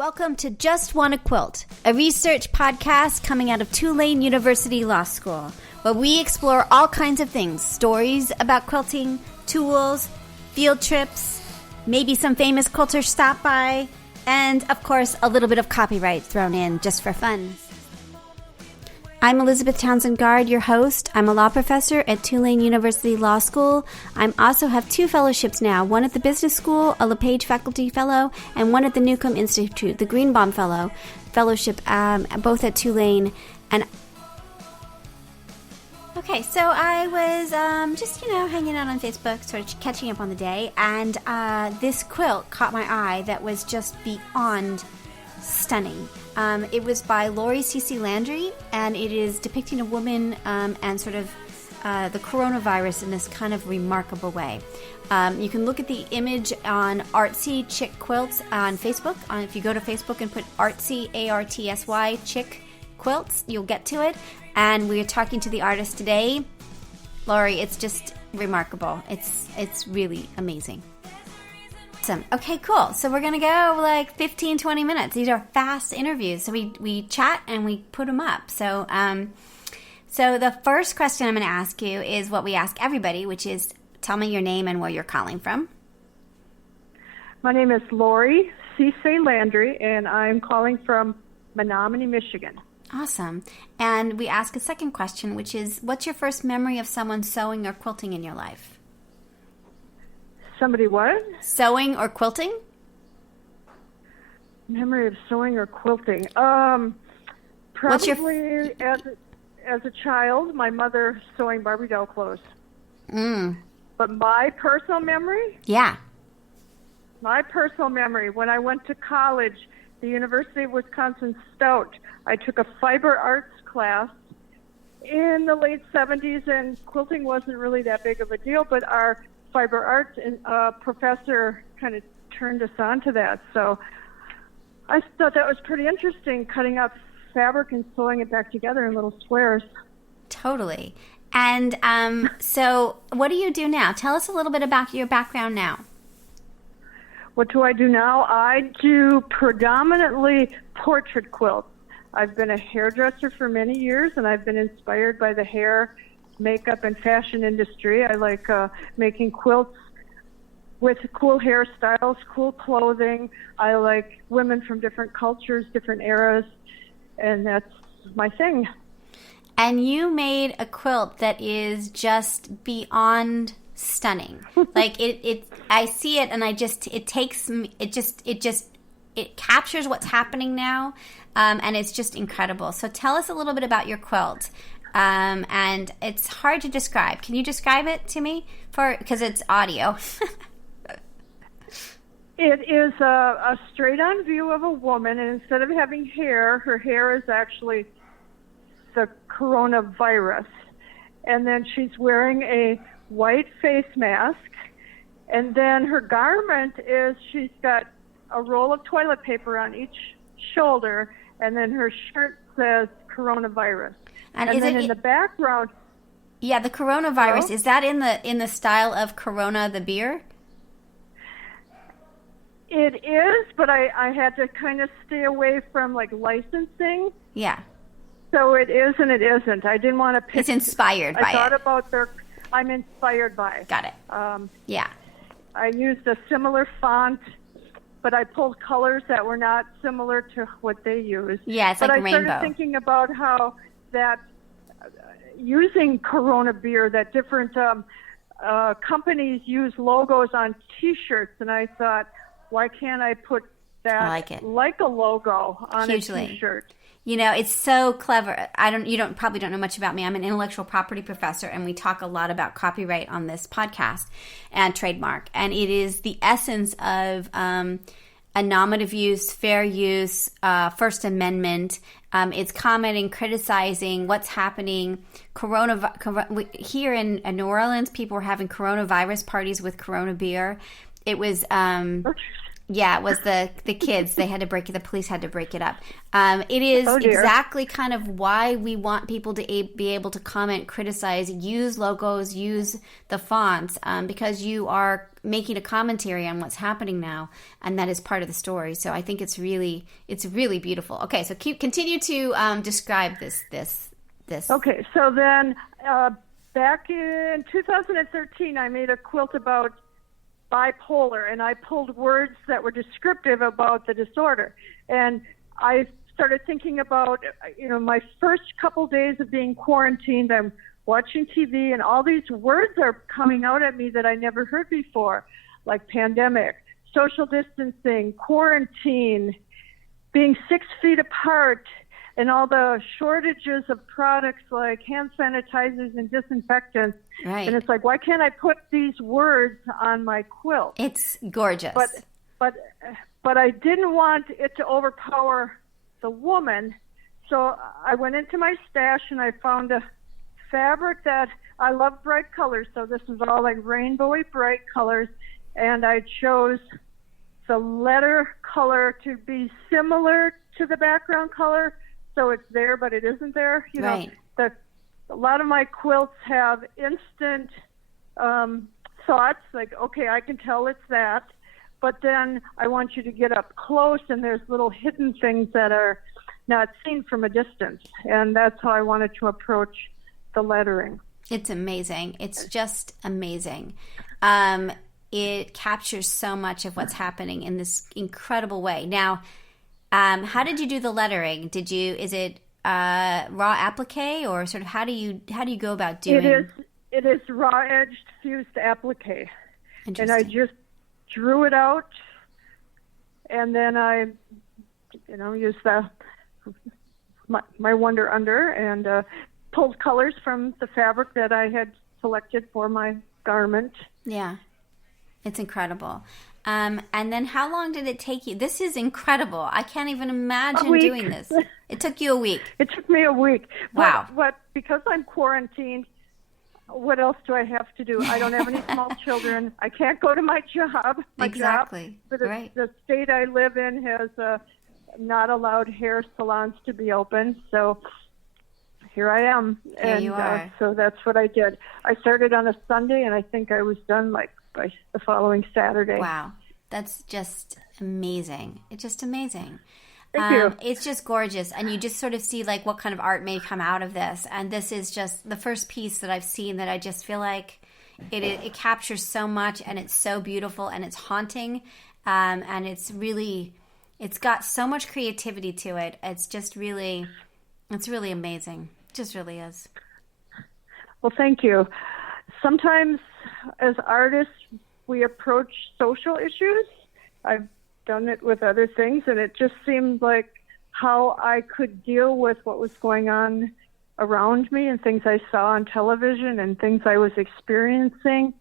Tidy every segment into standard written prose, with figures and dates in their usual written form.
Welcome to JustWannaQuilt, a research podcast coming out of Tulane University Law School, where we explore all kinds of things, stories about quilting, tools, field trips, maybe some famous quilters stop by, and, of course, a little bit of copyright thrown in just for fun. I'm Elizabeth Townsend Guard, your host. I'm a law professor at Tulane University Law School. I also have 2 fellowships now, one at the Business School, a LePage Faculty Fellow, and one at the Newcomb Institute, the Greenbaum Fellowship, both at Tulane. And okay, so I was just, hanging out on Facebook, sort of catching up on the day, and this quilt caught my eye that was just beyond stunning. It was by Laurie Ceesay Landree, and it is depicting a woman and sort of the coronavirus in this kind of remarkable way. You can look at the image on Artsy Chick Quilts on Facebook. If you go to Facebook and put Artsy, A-R-T-S-Y, Chick Quilts, you'll get to it. And we are talking to the artist today. Laurie, it's just remarkable. It's really amazing. Awesome. Okay, cool. So we're going to go like 15, 20 minutes. These are fast interviews. So we chat and we put them up. So the first question I'm going to ask you is what we ask everybody, which is tell me your name and where you're calling from. My name is Laurie Ceesay Landree, and I'm calling from Menominee, Michigan. Awesome. And we ask a second question, which is what's your first memory of someone sewing or quilting in your life? Somebody what? Sewing or quilting? Memory of sewing or quilting. Probably as a child, my mother sewing Barbie doll clothes. But my personal memory? Yeah. My personal memory, when I went to college, the University of Wisconsin-Stout, I took a fiber arts class in the late 70s, and quilting wasn't really that big of a deal, but our fiber arts professor kind of turned us on to that. So I thought that was pretty interesting, cutting up fabric and sewing it back together in little squares. Totally. And so what do you do now? Tell us a little bit about your background now. What do I do now? I do predominantly portrait quilts. I've been a hairdresser for many years, and I've been inspired by the hair, makeup, and fashion industry. I like making quilts with cool hairstyles, cool clothing. I like women from different cultures, different eras, and that's my thing. And you made a quilt that is just beyond stunning. Like I see it, and it captures what's happening now, and it's just incredible. So tell us a little bit about your quilt. And it's hard to describe. Can you describe it to me? Because it's audio. It is a straight-on view of a woman, and instead of having hair, her hair is actually the coronavirus. And then she's wearing a white face mask, and then her garment is she's got a roll of toilet paper on each shoulder, and then her shirt says coronavirus. And then in the background... Yeah, the coronavirus, is that in the style of Corona the beer? It is, but I had to kind of stay away from, licensing. Yeah. So it is and it isn't. I didn't want to pick... It's inspired by it. I thought about I'm inspired by it. Got it. Yeah. I used a similar font, but I pulled colors that were not similar to what they use. Yeah, it's like rainbow. But I started thinking about how that using Corona beer, that different companies use logos on T-shirts, and I thought, why can't I put that like a logo on a T-shirt? It's so clever. You probably don't know much about me. I'm an intellectual property professor, and we talk a lot about copyright on this podcast and trademark. And it is the essence of a nominative use, fair use, First Amendment. It's commenting, criticizing what's happening. Here in New Orleans, people were having coronavirus parties with Corona beer. It was, Yeah, it was the kids. They had to break it. The police had to break it up. It is exactly kind of why we want people to be able to comment, criticize, use logos, use the fonts, because you are making a commentary on what's happening now, and that is part of the story. So I think it's really beautiful. Okay, so continue to describe this. Okay, so then back in 2013, I made a quilt about bipolar, and I pulled words that were descriptive about the disorder. And I started thinking about, my first couple days of being quarantined. I'm watching TV, and all these words are coming out at me that I never heard before, like pandemic, social distancing, quarantine, being 6 feet apart, and all the shortages of products like hand sanitizers and disinfectants. Right. And it's like, why can't I put these words on my quilt? It's gorgeous. But I didn't want it to overpower the woman. So I went into my stash and I found a fabric that I love bright colors. So this is all like rainbowy bright colors. And I chose the letter color to be similar to the background color. So it's there, but it isn't there. Right. A lot of my quilts have instant thoughts, like, okay, I can tell it's that. But then I want you to get up close, and there's little hidden things that are not seen from a distance. And that's how I wanted to approach the lettering. It's amazing. It's just amazing. It captures so much of what's happening in this incredible way. Now, how did you do the lettering? Is it raw applique, or sort of how do you go about doing? It is raw edged fused applique, and I just drew it out, and then I, used my Wonder Under and pulled colors from the fabric that I had selected for my garment. Yeah, it's incredible. And then how long did it take you? This is incredible. I can't even imagine doing this. It took you a week. It took me a week. Wow. But because I'm quarantined, what else do I have to do? I don't have any small children. I can't go to my job. Exactly. Right. The state I live in has not allowed hair salons to be open. So here I am. Here you are. So that's what I did. I started on a Sunday, and I think I was done by the following Saturday. Wow. That's just amazing. It's just amazing. Thank you. It's just gorgeous. And you just sort of see like what kind of art may come out of this. And this is just the first piece that I've seen that I just feel like it captures so much, and it's so beautiful, and it's haunting. And it's got so much creativity to it. It's really amazing. It just really is. Well, thank you. Sometimes as artists, we approach social issues. I've done it with other things, and it just seemed like how I could deal with what was going on around me and things I saw on television and things I was experiencing,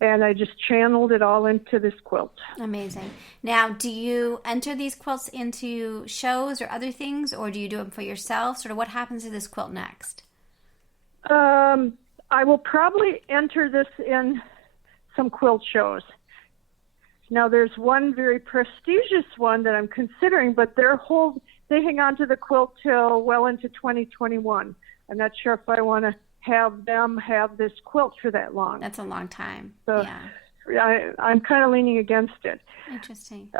and I just channeled it all into this quilt. Amazing. Now, do you enter these quilts into shows or other things, or do you do them for yourself? Sort of what happens to this quilt next? I will probably enter this in some quilt shows. Now, there's one very prestigious one that I'm considering, but they hang on to the quilt till well into 2021. I'm not sure if I want to have them have this quilt for that long. That's a long time. So yeah. I'm kind of leaning against it. Interesting.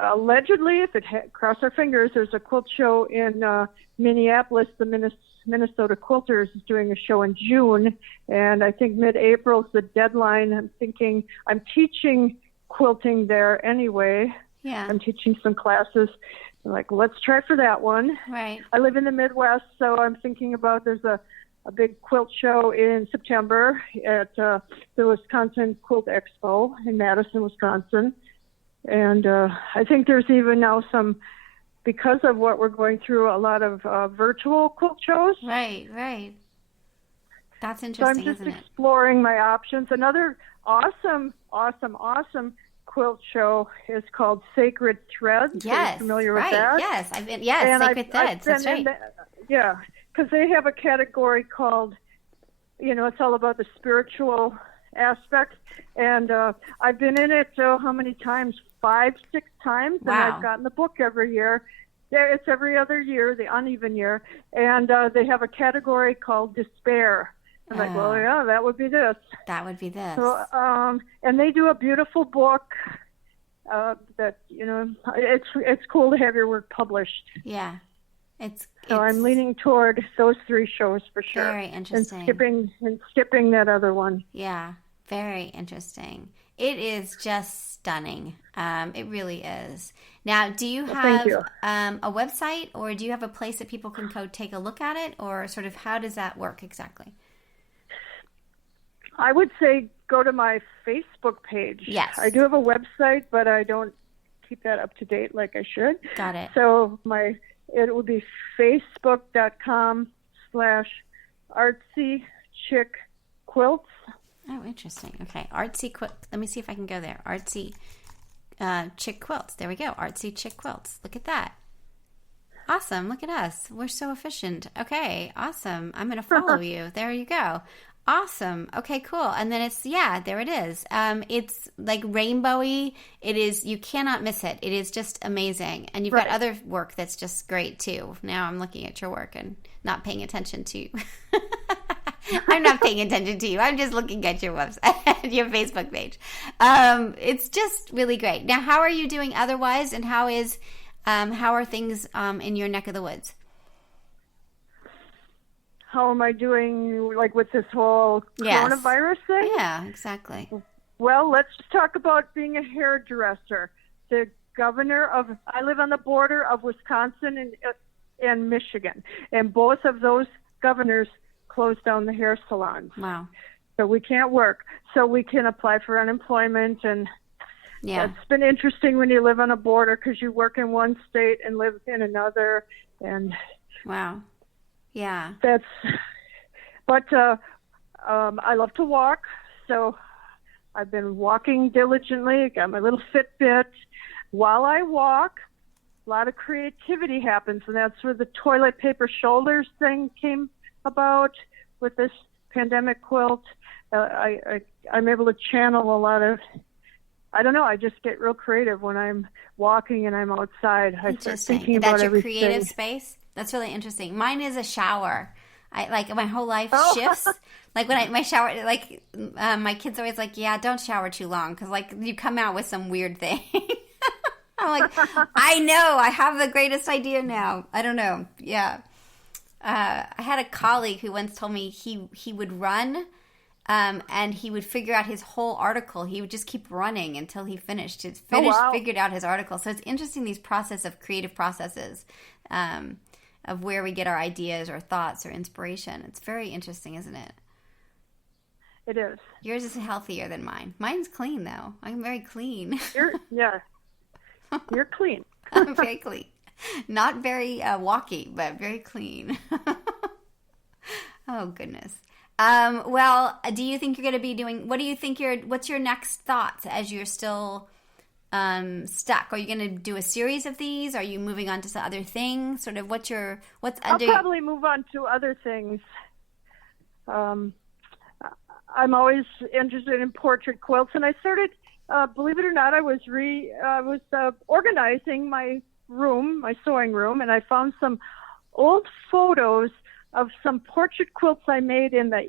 Allegedly, cross our fingers, there's a quilt show in Minneapolis. The Minnesota Quilters is doing a show in June, and I think mid-April is the deadline. I'm teaching quilting there anyway. Yeah. I'm teaching some classes. I'm like, let's try for that one. Right. I live in the Midwest, so I'm thinking about there's a big quilt show in September at the Wisconsin Quilt Expo in Madison, Wisconsin. And I think there's even now because of what we're going through, a lot of virtual quilt shows. Right. That's interesting, so I'm just isn't it? exploring my options. Another awesome quilt show is called Sacred Threads. Yes, are you familiar with right. that? Yes, Sacred Threads. That's right. Yeah, because they have a category called, it's all about the spiritual aspect. And I've been in it, how many times? 5, 6 times. Wow. And I've gotten the book every year. It's every other year, the uneven year. And they have a category called despair. I'm like, well, yeah, that would be this. That would be this. So, and they do a beautiful book that, it's cool to have your work published. Yeah. So I'm leaning toward those 3 shows for sure. Very interesting. And skipping that other one. Yeah, very interesting. It is just stunning. It really is. Now, do you have a website, or do you have a place that people can go take a look at it, or sort of how does that work exactly? I would say go to my Facebook page. Yes. I do have a website, but I don't keep that up to date like I should. Got it. So it would be facebook.com/artsychickquilts. Oh, interesting. Okay, Artsy Quilt. Let me see if I can go there. Artsy Chick Quilts. There we go. Artsy Chick Quilts. Look at that. Awesome. Look at us. We're so efficient. Okay, awesome. I'm going to follow you. There you go. Awesome. Okay, cool. And then there it is. It's like rainbowy. It is, you cannot miss it. It is just amazing. And you've got other work that's just great too. Now I'm looking at your work and not paying attention to you. I'm not paying attention to you. I'm just looking at your website, your Facebook page. It's just really great. Now, how are you doing otherwise? And how are things in your neck of the woods? How am I doing, like, with this whole coronavirus thing? Yeah, exactly. Well, let's talk about being a hairdresser. The governor I live on the border of Wisconsin and Michigan, and both of those governors closed down the hair salons. Wow. So we can't work. So we can apply for unemployment, and it's been interesting when you live on a border because you work in one state and live in another, and wow. Yeah. But I love to walk, so I've been walking diligently, got my little Fitbit. While I walk, a lot of creativity happens, and that's where the toilet paper shoulders thing came about with this pandemic quilt. I'm able to channel a lot of, I don't know, I just get real creative when I'm walking and I'm outside. I start thinking about everything. That's your creative space? That's really interesting. Mine is a shower. My whole life shifts. Like when my shower, my kids always like, yeah, don't shower too long because you come out with some weird thing. I'm like, I know, I have the greatest idea now. I don't know. Yeah. I had a colleague who once told me he would run, and he would figure out his whole article. He would just keep running until he figured out his article. So it's interesting, these creative processes, of where we get our ideas or thoughts or inspiration. It's very interesting, isn't it? It is. Yours is healthier than mine. Mine's clean, though. I'm very clean. You're clean. I'm very clean. Not very walky, but very clean. Oh, goodness. Well, do you think you're going to be doing, what's your next thoughts as you're still stuck? Are you going to do a series of these? Are you moving on to some other things? Sort of I'll probably move on to other things. I'm always interested in portrait quilts, and I started, believe it or not, I was organizing my room, my sewing room, and I found some old photos of some portrait quilts I made in the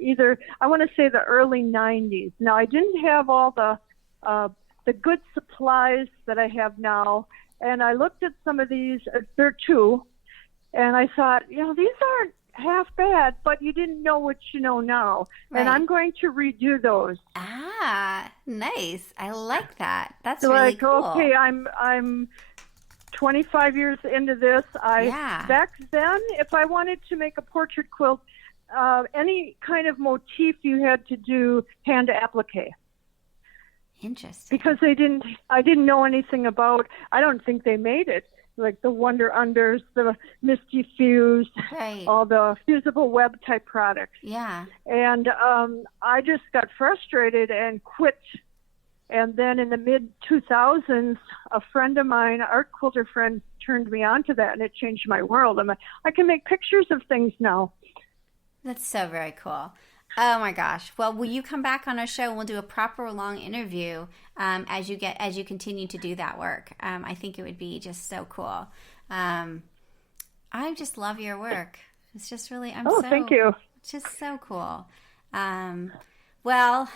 early 90s. Now, I didn't have all the good supplies that I have now, and I looked at some of these, there are 2, and I thought, these aren't half bad, but you didn't know what you know now. Right. And I'm going to redo those. Ah, nice. I like that. That's really cool. Okay, I'm 25 years into this. Back then, if I wanted to make a portrait quilt, any kind of motif you had to do hand applique. Interesting. Because I didn't know anything about, I don't think they made it, like the Wonder Unders, the Misty Fuse, all the fusible web type products. Yeah. And I just got frustrated and quit. And then in the mid-2000s, a friend of mine, art quilter friend, turned me on to that, and it changed my world. I can make pictures of things now. That's so very cool. Oh my gosh. Well, will you come back on our show and we'll do a proper long interview as you continue to do that work? I think it would be just so cool. I just love your work. It's just really thank you. It's just so cool. Well,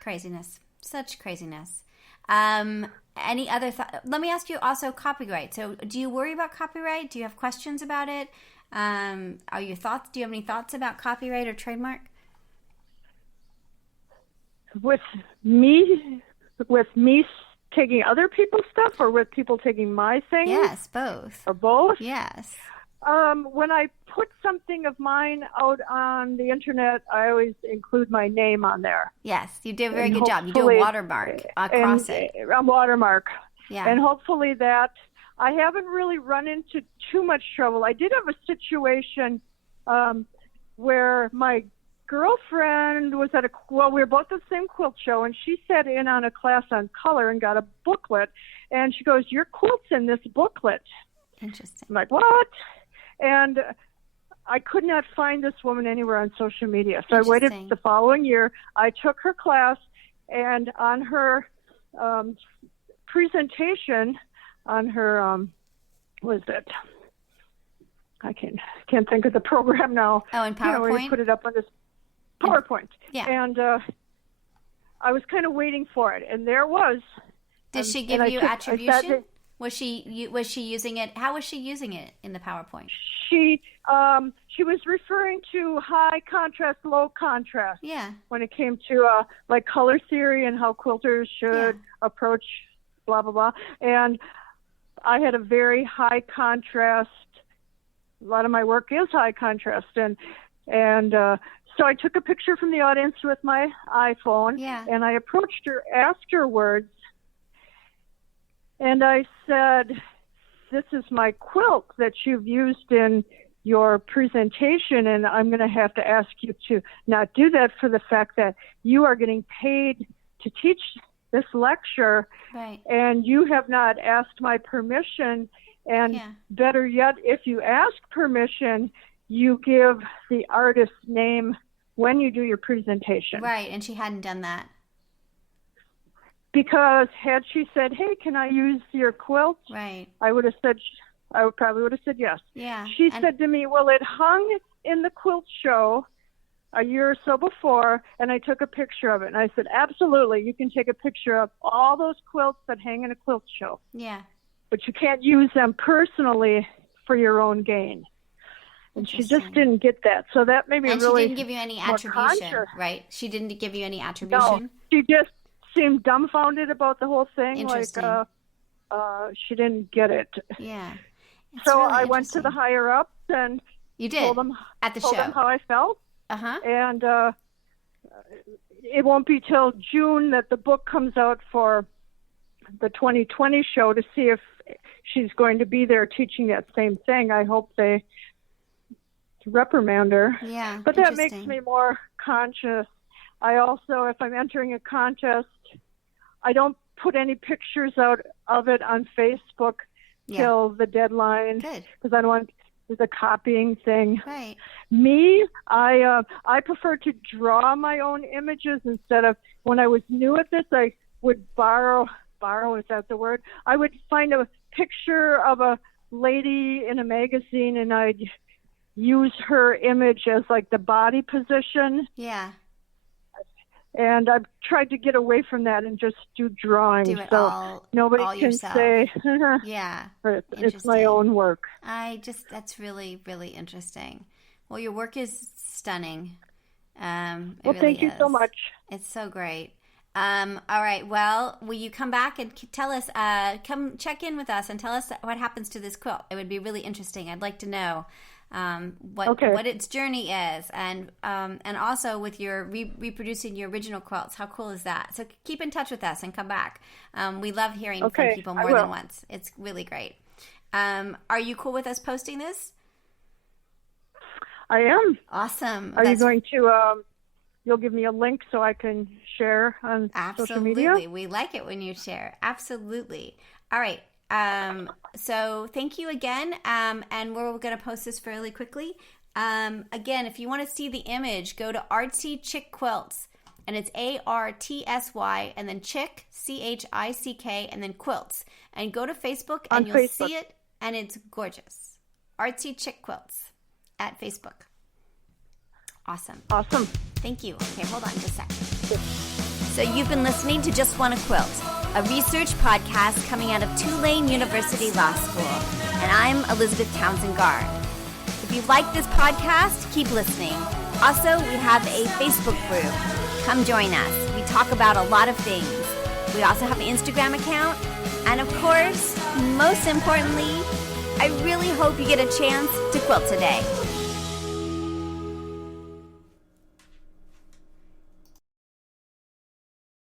craziness. Such craziness. Any other thought? Let me ask you also copyright. So, do you worry about copyright? Do you have questions about it? Do you have any thoughts about copyright or trademark? With me taking other people's stuff, or with people taking my things? Yes, both. Or both? Yes. When I put something of mine out on the internet, I always include my name on there. Yes, you did a very good job. You do a watermark across it. A watermark. Yeah. And hopefully that, I haven't really run into too much trouble. I did have a situation where my girlfriend was we were both at the same quilt show, and she sat in on a class on color and got a booklet, and she goes, "Your quilt's in this booklet." Interesting. I'm like, "What?" And I could not find this woman anywhere on social media. So I waited the following year. I took her class, and on her presentation, on her, what is it? I can't think of the program now. Oh, in PowerPoint? Where you put it up on this PowerPoint. Yeah. And I was kind of waiting for it, and there it was. Did she give you attribution? Was she using it? How was she using it in the PowerPoint? She was referring to high contrast, low contrast. Yeah. When it came to like color theory and how quilters should approach blah blah blah. And I had a very high contrast. A lot of my work is high contrast, and so I took a picture from the audience with my iPhone. Yeah. And I approached her afterwards. And I said, "This is my quilt that you've used in your presentation, and I'm going to have to ask you to not do that for the fact that you are getting paid to teach this lecture, right, and you have not asked my permission. And better yet, if you ask permission, you give the artist's name when you do your presentation." Right, and she hadn't done that. Because had she said, "Hey, can I use your quilt?" Right. I probably would have said yes. Yeah. She said to me, "Well, it hung in the quilt show a year or so before, and I took a picture of it." And I said, "Absolutely, you can take a picture of all those quilts that hang in a quilt show. Yeah. But you can't use them personally for your own gain." And she just didn't get that. So that made me really. And she didn't give you any attribution, right? She didn't give you any attribution? No, she just seemed dumbfounded about the whole thing. Interesting. Like, she didn't get it. Yeah. So I went to the higher ups and told them at the show how I felt. Uh-huh. And it won't be till June that the book comes out for the 2020 show to see if she's going to be there teaching that same thing. I hope they reprimand her. Yeah. But that makes me more conscious. I also, if I'm entering a contest, I don't put any pictures out of it on Facebook till the deadline. Good. Because I don't want the copying thing. Right. Me, I prefer to draw my own images instead of, when I was new at this, I would borrow, is that the word? I would find a picture of a lady in a magazine and I'd use her image as like the body position. Yeah. And I've tried to get away from that and just do drawings. Do it all nobody all can yourself. say, yeah, it's my own work. That's really, really interesting. Well, your work is stunning. Well, thank you so much. It's so great. All right. Well, will you come back and tell us, come check in with us and tell us what happens to this quilt? It would be really interesting. I'd like to know what its journey is, and also with your reproducing your original quilts. How cool is that? So keep in touch with us and come back. We love hearing from people more than once. It's really great. Are you cool with us posting this? I am. Awesome. Are you going to? You'll give me a link so I can share on social media? Absolutely. We like it when you share. Absolutely. All right. So thank you again. And we're going to post this fairly quickly. Again, if you want to see the image, go to Artsy Chick Quilts, and it's ARTSY, and then Chick, CHICK, and then Quilts. And go to Facebook, and you'll see it, and it's gorgeous. Artsy Chick Quilts at Facebook. Awesome. Thank you. Okay, hold on just a second. So you've been listening to Just Wanna Quilt, a research podcast coming out of Tulane University Law School. And I'm Elizabeth Townsend Gard. If you like this podcast, keep listening. Also, we have a Facebook group. Come join us. We talk about a lot of things. We also have an Instagram account. And of course, most importantly, I really hope you get a chance to quilt today.